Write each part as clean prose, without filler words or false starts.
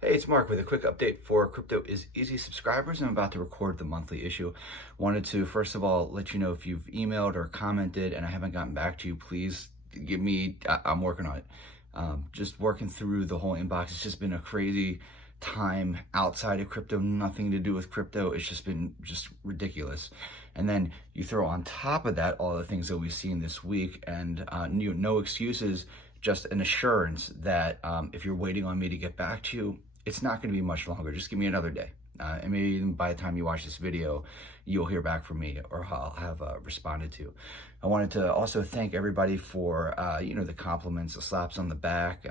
Hey, it's Mark with a quick update for Crypto is Easy subscribers. I'm about to record the monthly issue. Wanted to, first of all, let you know if you've emailed or commented and I haven't gotten back to you, please give me, I'm working on it. Just working through the whole inbox. It's just been a crazy time outside of crypto, nothing to do with crypto. It's just been just ridiculous. And then you throw on top of that all the things that we've seen this week, and no excuses, just an assurance that if you're waiting on me to get back to you, it's not going to be much longer. Just give me another day. And maybe even by the time you watch this video, you'll hear back from me or I'll have responded to. I wanted to also thank everybody for, the compliments, the slaps on the back.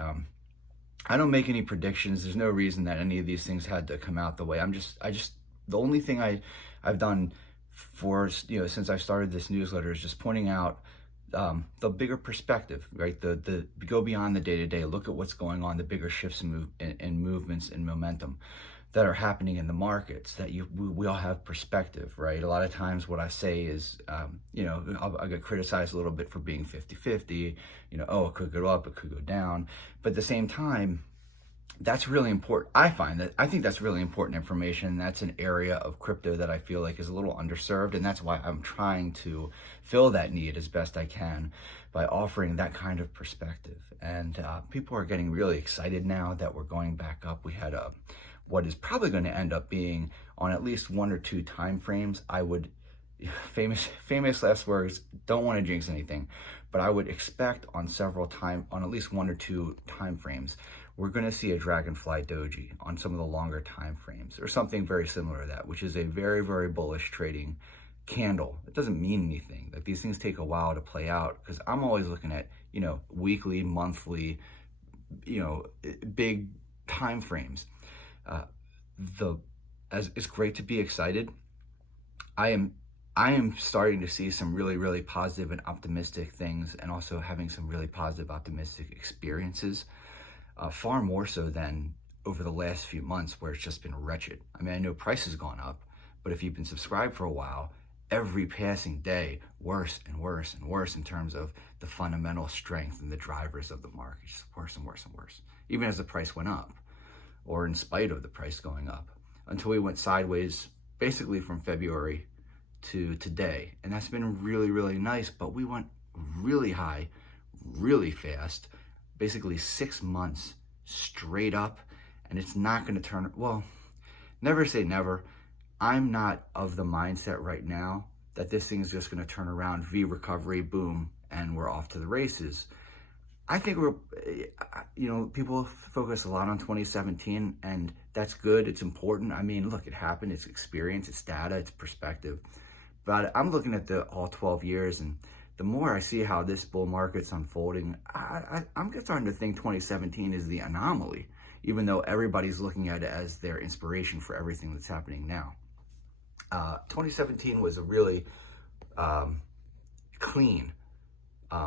I don't make any predictions. There's no reason that any of these things had to come out the way. The only thing I've done for, since I started this newsletter is just pointing out the bigger perspective, right? The go beyond the day-to-day, look at what's going on, the bigger shifts and movements and momentum that are happening in the markets, that we all have perspective, right? A lot of times what I say is, I'll get criticized a little bit for being 50-50, it could go up, it could go down. But at the same time, that's really important. I think that's really important information. That's an area of crypto that I feel like is a little underserved, and that's why I'm trying to fill that need as best I can by offering that kind of perspective. And people are getting really excited now that we're going back up. We had what is probably going to end up being on at least one or two time frames. I would, famous last words, don't want to jinx anything, but I would expect on at least one or two time frames, we're going to see a dragonfly doji on some of the longer time frames or something very similar to that, which is a very, very bullish trading candle. It doesn't mean anything. Like, these things take a while to play out because I'm always looking at, weekly, monthly, big time frames. As it's great to be excited. I am starting to see some really, really positive and optimistic things, and also having some really positive, optimistic experiences, far more so than over the last few months where it's just been wretched. I mean, I know price has gone up, but if you've been subscribed for a while, every passing day, worse and worse and worse in terms of the fundamental strength and the drivers of the market, just worse and worse and worse, even as the price went up, or in spite of the price going up, until we went sideways basically from February to today. And that's been really, really nice, but we went really high, really fast, basically 6 months straight up, and it's not going to turn, well, never say never. I'm not of the mindset right now that this thing's just going to turn around, V recovery, boom, and we're off to the races. I think people focus a lot on 2017, and that's good. It's important. I mean, look, it happened. It's experience, it's data, it's perspective. But I'm looking at all 12 years, and the more I see how this bull market's unfolding, I'm starting to think 2017 is the anomaly, even though everybody's looking at it as their inspiration for everything that's happening now. 2017 was a really clean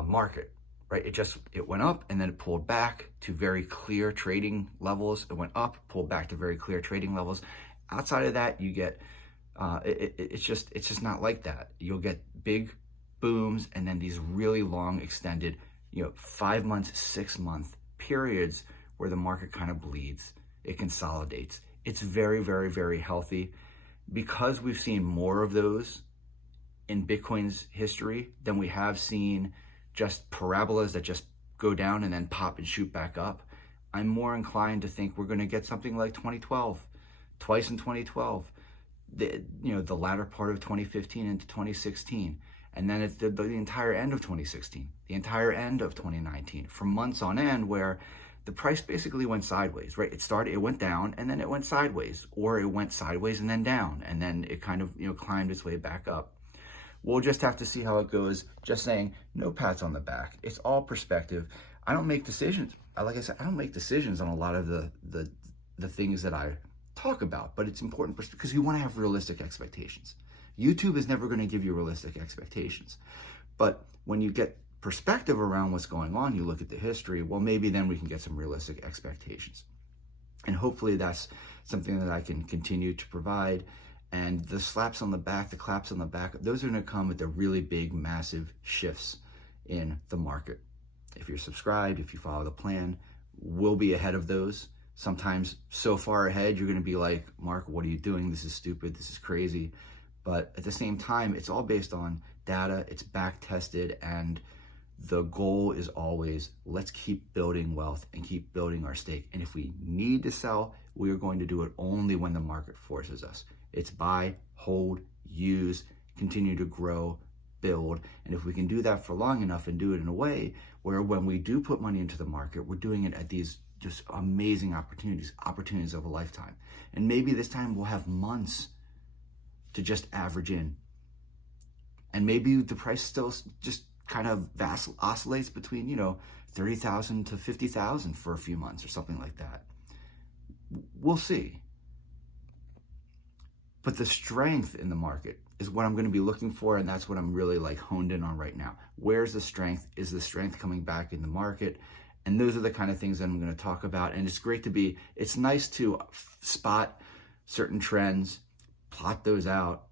market. Right, it went up and then it pulled back to very clear trading levels. It went up, pulled back to very clear trading levels. Outside of that, you get it's just not like that. You'll get big booms and then these really long extended, 5 months, 6 month periods where the market kind of bleeds. It consolidates. It's very, very, very healthy because we've seen more of those in Bitcoin's history than we have seen just parabolas that just go down and then pop and shoot back up. I'm more inclined to think we're going to get something like 2012, twice in 2012, the latter part of 2015 into 2016, and then it's the entire end of 2016, the entire end of 2019, for months on end where the price basically went sideways, right? It went down and then it went sideways, or it went sideways and then down, and then it kind of, climbed its way back up. We'll just have to see how it goes. Just saying, no pats on the back. It's all perspective. I don't make decisions. Like I said, I don't make decisions on a lot of the things that I talk about, but it's important because you want to have realistic expectations. YouTube is never going to give you realistic expectations. But when you get perspective around what's going on, you look at the history, well, maybe then we can get some realistic expectations. And hopefully that's something that I can continue to provide. And the slaps on the back, the claps on the back, those are going to come with the really big, massive shifts in the market. If you're subscribed, if you follow the plan, we'll be ahead of those. sometimes so far ahead, you're going to be like, Mark, what are you doing? This is stupid. This is crazy. But at the same time, it's all based on data. It's back tested. And the goal is always, let's keep building wealth and keep building our stake. And if we need to sell, we are going to do it only when the market forces us. It's buy, hold, use, continue to grow, build. And if we can do that for long enough and do it in a way where when we do put money into the market, we're doing it at these just amazing opportunities of a lifetime. And maybe this time we'll have months to just average in. And maybe the price still just kind of oscillates between, 30,000 to 50,000 for a few months or something like that. We'll see. But the strength in the market is what I'm going to be looking for, and that's what I'm really honed in on right now. Where's the strength? Is the strength coming back in the market? And those are the kind of things that I'm going to talk about. And it's nice to spot certain trends, plot those out,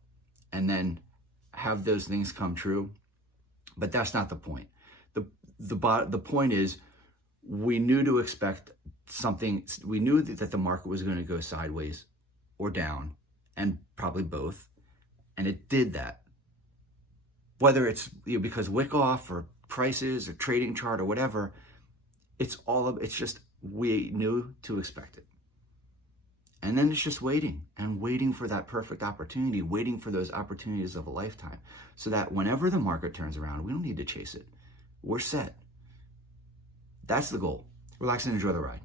and then have those things come true. But that's not the point. The point is, we knew to expect something. We knew that the market was going to go sideways or down, and probably both. And it did that. Whether it's because wick off or prices or trading chart or whatever, it's just we knew to expect it. And then it's just waiting for that perfect opportunity, waiting for those opportunities of a lifetime, so that whenever the market turns around, we don't need to chase it. We're set. That's the goal. Relax and enjoy the ride.